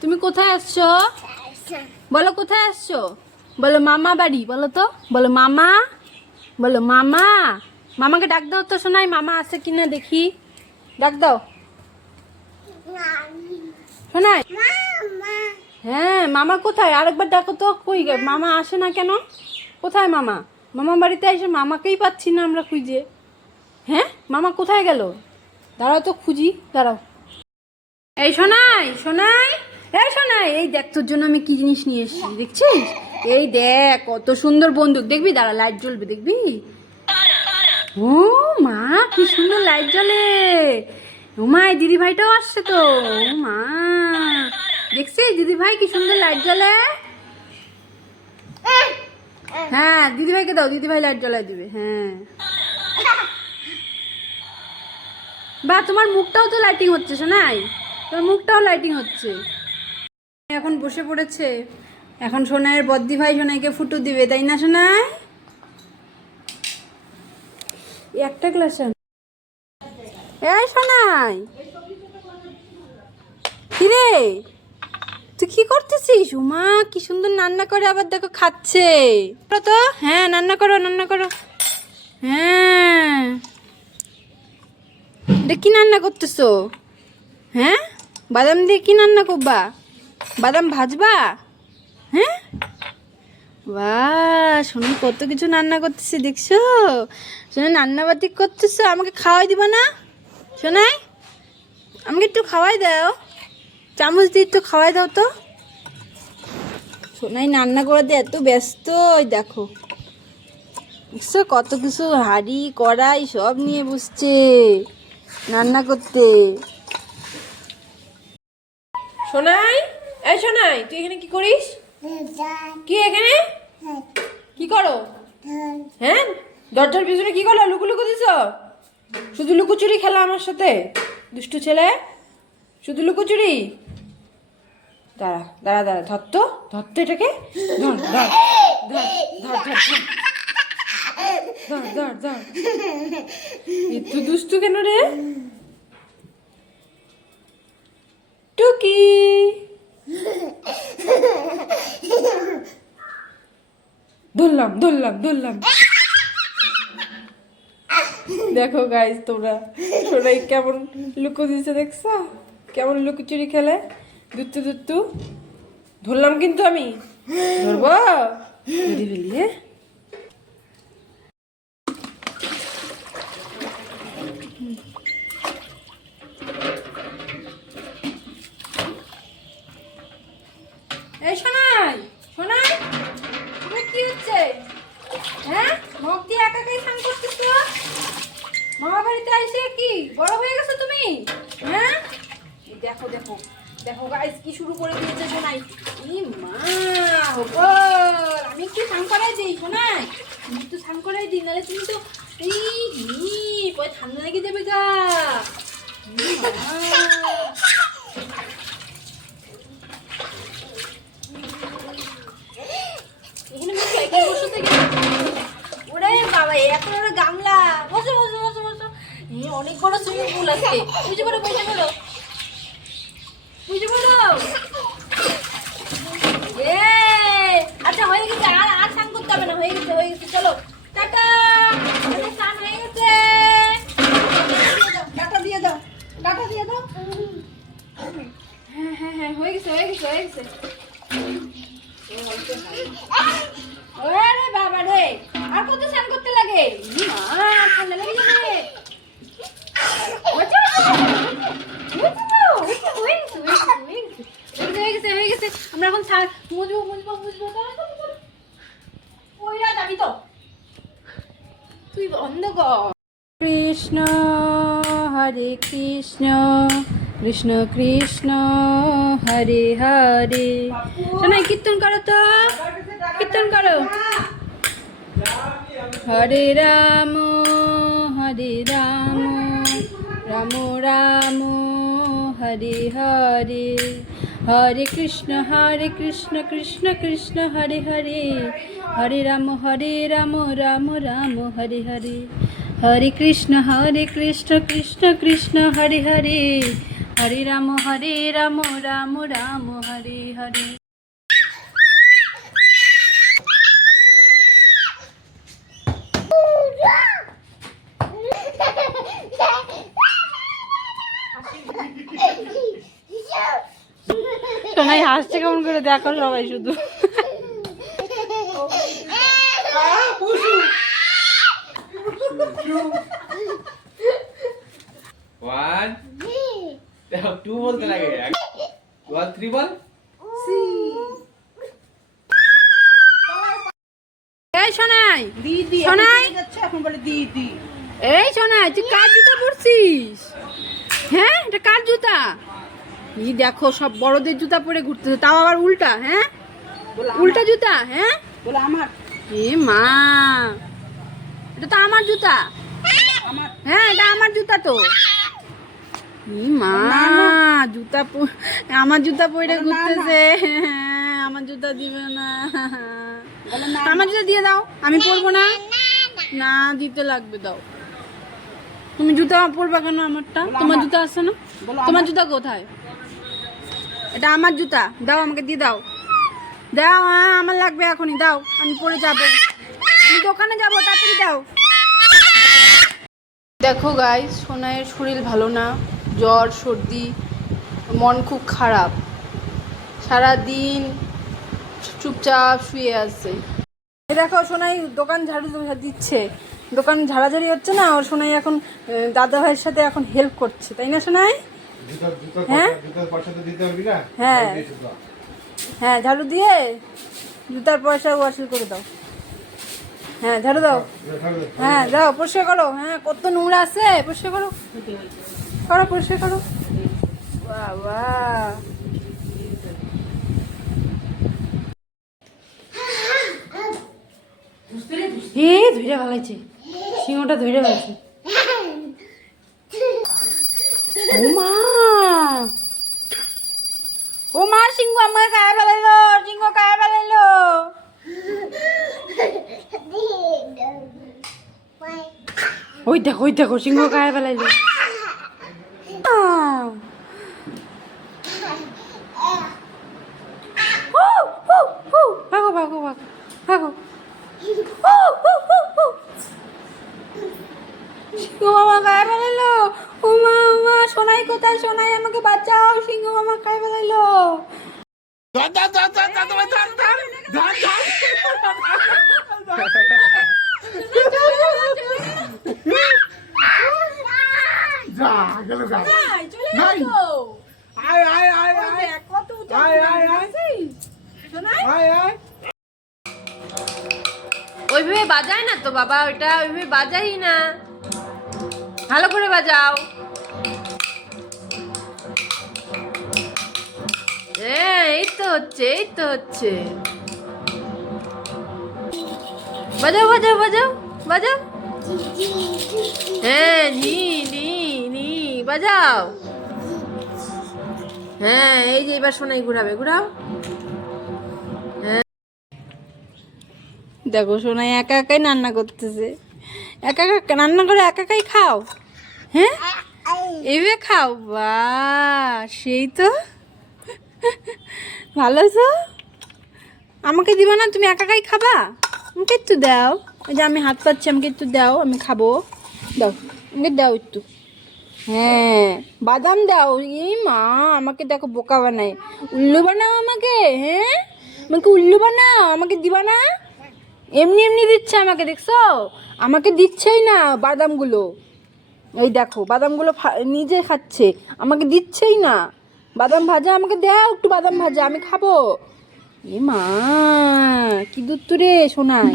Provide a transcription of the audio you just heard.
তুমি কোথায় আসছো? বলো কোথায় আসছো? বলো মামা বাড়ি, বলো তো। বলো মামা বলো মামা। মামাকে ডাক দাও তো সোনাই, মামা আছে কিনা দেখি। ডাক দাও। সোনাই। হ্যাঁ মামা কোথায়? আরেকবার ডাকো তো, কই মামা আসে না কেন? কোথায় মামা? মামা বাড়িতে এসে মামাকেই পাচ্ছি না আমরা খুঁজে। হ্যাঁ মামা কোথায় গেল? দাঁড়াও তো খুঁজি, দাঁড়াও। এই শোনাই সোনাই। এই সোনাই এই দেখ, তোর জন্য আমি কি জিনিস নিয়ে এসেছি, দেখছিস? এই দেখ, কত সুন্দর বন্দুক, দেখবি? দাঁড়া লাইট জ্বলবে, দেখবি? ও মা, কি সুন্দর লাইট জ্বলে। ও মা দিদি ভাইটাও আসছে তো। ও মা, দেখছিস? দিদি ভাই কি সুন্দর লাইট জ্বলে। হ্যাঁ দিদি ভাইকে দাও দিদি ভাই লাইট জ্বলাই দিবে হ্যাঁ। বা, তোমার মুখটাও তো লাইটিং হচ্ছে শোনাই তোমার মুখটাও লাইটিং হচ্ছে। এখন বসে পড়েছে। এখন সোনাইয়ের বদ্দি ভাই সোনাইকে ফুটো দিবে, তাই না সোনাই? একটা গ্লাস এই সোনাই! কিরে? তুই কি করতেছিস? উমা, কি সুন্দর রান্না করে আবার দেখো খাচ্ছে। তো। হ্যাঁ রান্না করো রান্না করো। হ্যাঁ। এটা কি রান্না করতেছো? হ্যাঁ? বাদাম দিয়ে কি রান্না করবা? বাদাম ভাজবা? হ্যাঁ? বাহ শুনি কত কিছু রান্না করতেছি, দেখছ? শোনা রান্নাবাতি করতেছো, আমাকে খাওয়াই দিবা না? শোনাই আমাকে একটু খাওয়াই দাও। চামচ দিয়ে একটু খাওয়াই দাও তো। সোনাই রান্না করাতে এত ব্যস্ত দেখো। দেখছ কত কিছু হাঁড়ি, কড়াই সব নিয়ে বসছে রান্না করতে। সোনাই? এই সোনাই, তুই এখানে কি করিস? কি এখানে? কি করো? হ্যাঁ? দরজার পিছনে কি করল? লুকু লুকু দিছ? শুধু লুকোচুরি খেলা আমার সাথে? দুষ্টু ছেলে? শুধু লুকোচুরি? দাঁড়া দাঁড়া দাঁড়া, ধর তো। ধর তো এটাকে। ধর ধর ধর ধর দুষ্টু কেন রে? টুকি। ধরলাম ধরলাম ধরলাম দেখো গাইজ তোমরা সোনাই কেমন লুকো দিচ্ছে দেখছ? কেমন লুকোচুরি খেলে? দুত্তু দুত্তু। ধরলাম কিন্তু আমি। ধরবো? হ্যাঁ? এই সোনাই সোনাই তোমার কি হচ্ছে হ্যাঁ মগ দিয়ে একা একাই স্নান করতেছ মামা বাড়িতে এসে কি বড় হয়ে গেছো তুমি হ্যাঁ এই দেখো। দেখো গাইস কি শুরু করে দিয়েছে সোনাই? ই মা ওপর আমি একটু স্নান করাই দিই, সোনাই। আমি একটু স্নান করাই দিই, নাহলে তুমি তো এই পরে ঠান্ডা লেগে যাবে গা। এখানে এখানে এখানে। ওরে বাবা এত বড় গামলা। বসো বসো বসো বসো। অনেক বড় সুইমিং পুল আছে বুঝে পড়ো বুঝে পড়ো তুই কৃষ্ণ, হরে কৃষ্ণ কৃষ্ণ কৃষ্ণ, হরে হরে। শোনাই কীর্তন করো তো। কীর্তন করো। হরে রাম হরে রাম রাম রাম, হরে হরে। হরে কৃষ্ণ হরে কৃষ্ণ কৃষ্ণ কৃষ্ণ, হরে হরে। হরে রাম হরে রাম রাম রাম, হরে হরে। হরে কৃষ্ণ হরে কৃষ্ণ কৃষ্ণ কৃষ্ণ হরে হরে হরে রাম হরে রাম রাম রাম হরে হরে সোনাই হাসছে কেমন করে? দেখো সবাই শুধু। এই সোনাই এই সোনাই তুই কার জুতা পরছিস? হ্যাঁ এটা কার জুতা? ই দেখো সব বড়দের জুতা পরে ঘুরতেছে তাও আবার উল্টা হ্যাঁ? উল্টা জুতা হ্যাঁ? বলে আমার। এ মা এটা তো আমার জুতা। হ্যাঁ এটা আমার জুতা তো। মা জুতা আমার জুতা পরে ঘুরতেছে। হ্যাঁ, আমার জুতা দিবে না। আমার জুতা দিয়ে দাও আমি পরবো না। না দিতে লাগবে দাও। তুমি জুতা পরবা কেন আমারটা? তোমার। জুতা আছে না? তোমার। জুতা কোথায়? এটা আমার জুতা। দাও আমাকে দিয়ে দাও। দাও হ্যাঁ আমার লাগবে এখনই। দাও আমি পরে যাব। আমি দোকানে যাব তাড়াতাড়ি দাও। দেখো গাই সোনাইয়ের শরীর ভালো না জ্বর সর্দি মন খুব খারাপ। সারা দিন চুপচাপ শুয়ে আছে। এই দেখো সোনাই দোকান ঝাড়ু দিচ্ছে। দোকান ঝাড়াঝাড়ি হচ্ছে না ওর সোনাই এখন দাদা ভাইয়ের সাথে এখন হেল্প করছে। তাই না সোনাই জুতোর জুতোর হ্যাঁ? হ্যাঁ। হ্যাঁ ঝাড়ু দিয়ে জুতার পয়সা ওয়াশিল করে দাও। হ্যাঁ ঝাড়ু দাও। হ্যাঁ দাও পরিষ্কার করো। হ্যাঁ কত নোংরা আছে পরিষ্কার করো। করো পরিষ্কার করো। বাবা। এ ধুইরা ভালাইছে। সিংহটা ধুইরা ভালাইছে ও মা ও মা সিংহ আমাকে কায়া ফেলাইলো সিংহ কায়া ফেলাইলো ওই দেখো ওই দেখো সিংহ কায়া ফেলাইলো। ভাগো ভাগো ভাগো ভাগো। সিংহ মামা ফেলাইলো। ও মা মা সোনাই কোথায়? সোনাই আমাকে বাঁচাও সিংহ মামা ফেলাইলো। যা গেল গা নাই। আয় আয় আয় আয়। কত আয়, আয়, আয়। আয় আয়। ওইভাবে বাজায় না তো বাবা ওইটা ওইভাবে বাজাই না। ভালো করে বাজাও। হ্যাঁ এই তো হচ্ছে এই তো হচ্ছে। বাজাও বাজাও বাজাও বাজাও। হ্যাঁ নি নি। বাজাও। হ্যাঁ এই যে এবার সোনাই ঘুরাবে, ঘুরাও। দেখো, সোনাই একা একাই রান্না করতেছে। একা একা রান্না করে একা একাই খাও। হ্যাঁ? এভাবে খাও? বা সেই তো। ভালো তো। আমাকে দিবা না, তুমি একা একাই খাবা? আমাকে একটু দাও। যে আমি হাত পাচ্ছি, আমাকে একটু দাও, আমি খাব। দাও, আমাকে দাও একটু। হ্যাঁ বাদাম দাও। এই মা, আমাকে দেখো বোকা বানায়। উল্লু বানাও আমাকে হ্যাঁ? আমাকে উল্লু বানাও, আমাকে দিবা না? এমনি এমনি দিচ্ছে আমাকে, দেখছ? আমাকে দিচ্ছেই না বাদামগুলো। এই দেখো, বাদামগুলো নিজে খাচ্ছে। আমাকে দিচ্ছেই না। বাদাম ভাজা আমাকে দাও, একটু বাদাম ভাজা, আমি খাব। এ মা, কি দূর রে শোনায়